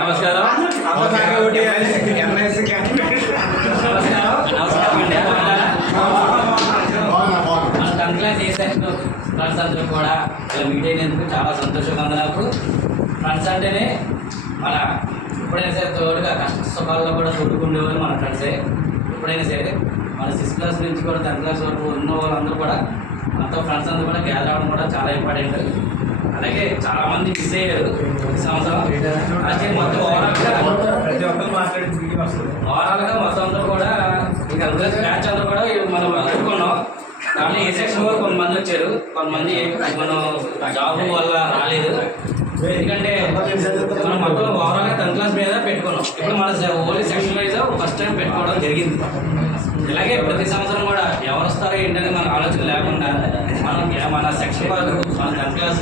నమస్కారం. మన 10th class ఏ section friends అందరూ కూడా ఇలా మీట్ అయినందుకు చాలా సంతోషంగా ఉంది నాకు. ఫ్రెండ్స్ అంటేనే మన ఎప్పుడైనా సరే తోడుగా కష్ట సుఖాల్లో కూడా తోడుకుండేవారు మన ఫ్రెండ్సే. ఎప్పుడైనా సరే మన 6th క్లాస్ నుంచి కూడా 10th క్లాస్ వరకు ఉన్న వాళ్ళందరూ కూడా మనతో ఫ్రెండ్స్ అందరూ కూడా గ్యాదర్ అవ్వడం కూడా చాలా ఇంపార్టెంట్. అలాగే చాలామంది మిస్ అయ్యారు ఈ సంవత్సరం. అంటే మొత్తం ఓవరాల్గా మొత్తం అందరూ కూడా ఈ 10th క్లాస్ బ్యాచ్ అందరూ కూడా మనం అనుకున్నాం. దాంట్లో ఏ సెక్షన్ వరకు కొంతమంది వచ్చారు, కొంతమంది మనం జాబ్ వల్ల రాలేదు. ఎందుకంటే మనం మొత్తం ఓవరాల్గా 10th క్లాస్ మీద పెట్టుకున్నాం. ఇప్పుడు మన only section wise first time పెట్టుకోవడం జరిగింది. ఇలాగే ప్రతి సంవత్సరం కూడా ఎవరు వస్తారో ఏంటని మన ఆలోచన లేకుండా మనం మన సెక్షన్ వరకు మన 10th క్లాస్